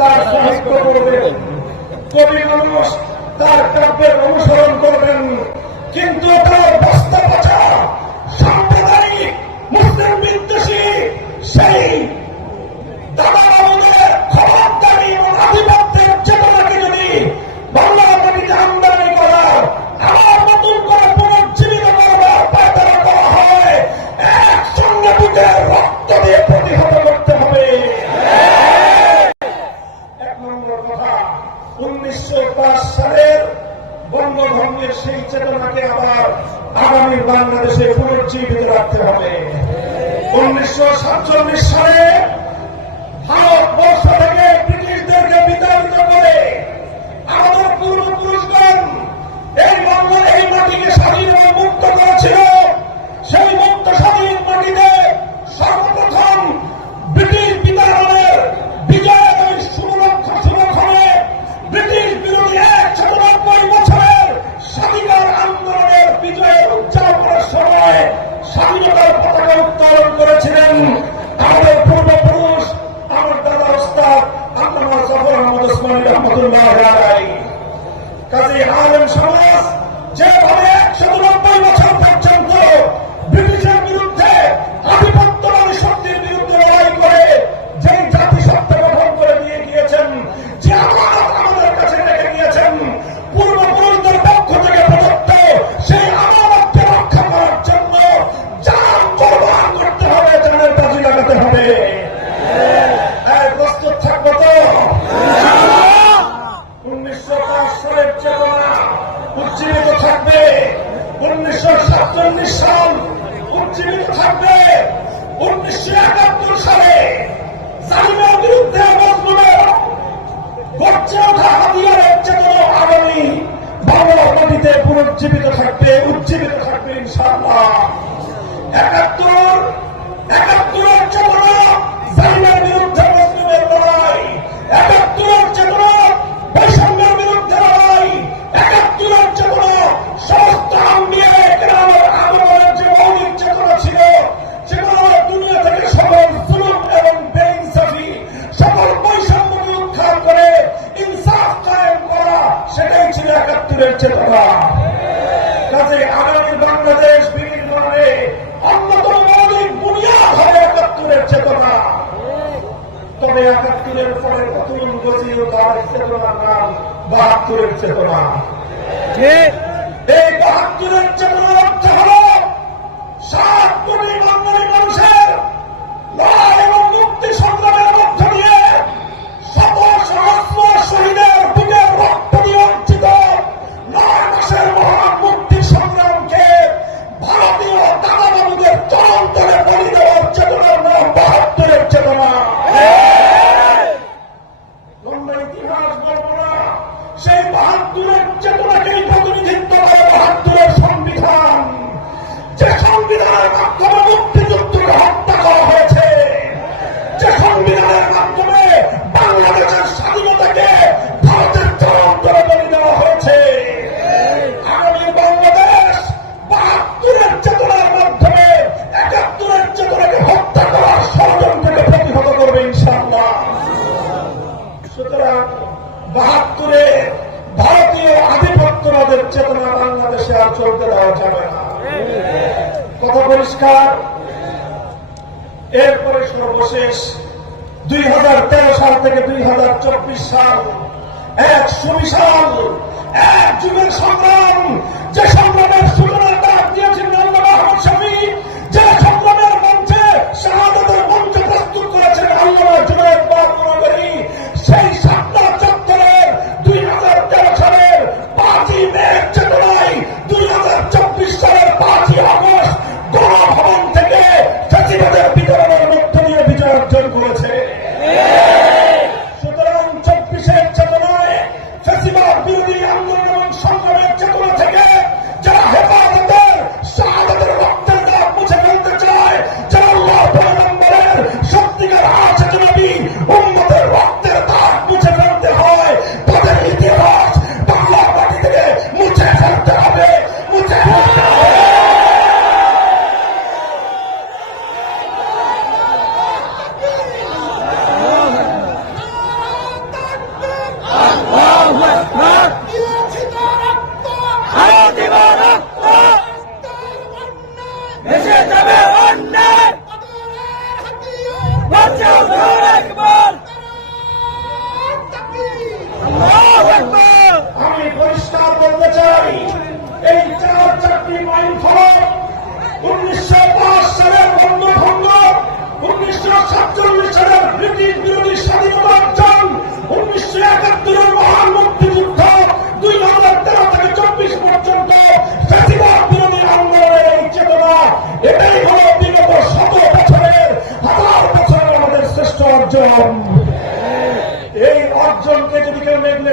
তার সাহিত্য করবে। কবি মানুষ তার কাব্যের অনুসরণ করবেন। কিন্তু তার বস্তা সাংবিধানিক সাম্প্রদায়িক মুসলিম বিদ্বেষী সেই দাদা আমাদের সেই চেতনাকে আবার আগামী বাংলাদেশে পুনর্জীবিত রাখতে হবে। উনিশশো সাতচল্লিশ সালে উজ্জীবিত থাকবে উজ্জীবিত থাকবে ইনশাআল্লাহ। একাত্তর একাত্তর কাজে আগামী বাংলাদেশ বিভিন্ন অন্যতম মৌলিক বুনিয়াদ হবে একাত্তরের চেতনা। তবে একাত্তরের পরে নতুন গজিল তার চেতনার নাম বাহাত্তরের চেতনা। এই বাহাত্তরের চেতনা চেতনা বাহাত্তরে ভারতীয় আধিপত্যবাদের চেতনা বাংলাদেশে আর চলতে দেওয়া যাবে না। কত পরিষ্কার? এরপরে সর্বশেষ, দুই হাজার তেরো সাল থেকে দুই হাজার চব্বিশ সাল, এক সুবিশাল, এক যুগের সংগ্রাম, যে সংগ্রামের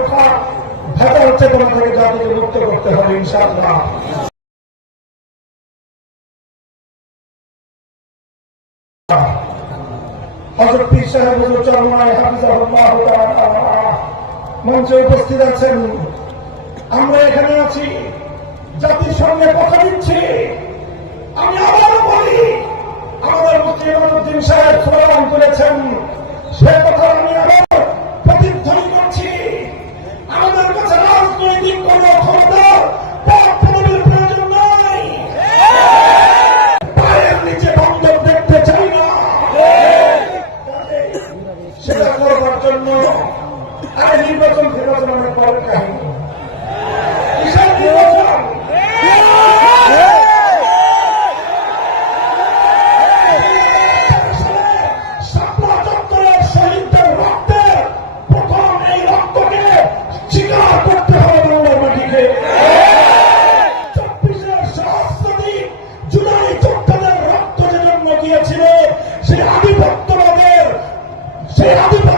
মিথ্যা ভেতর চেতনা জাতিকে মুক্ত করতে হবে, ইনশাআল্লাহ। মঞ্চে উপস্থিত আছেন। আমরা এখানে আছি, জাতির সামনে কথা দিচ্ছি। আমি আবার বলি, আমাদের মুসলিম সাহেব করেছেন সে কথা সেই আধিপত্যবাদের সেই আধিপত্য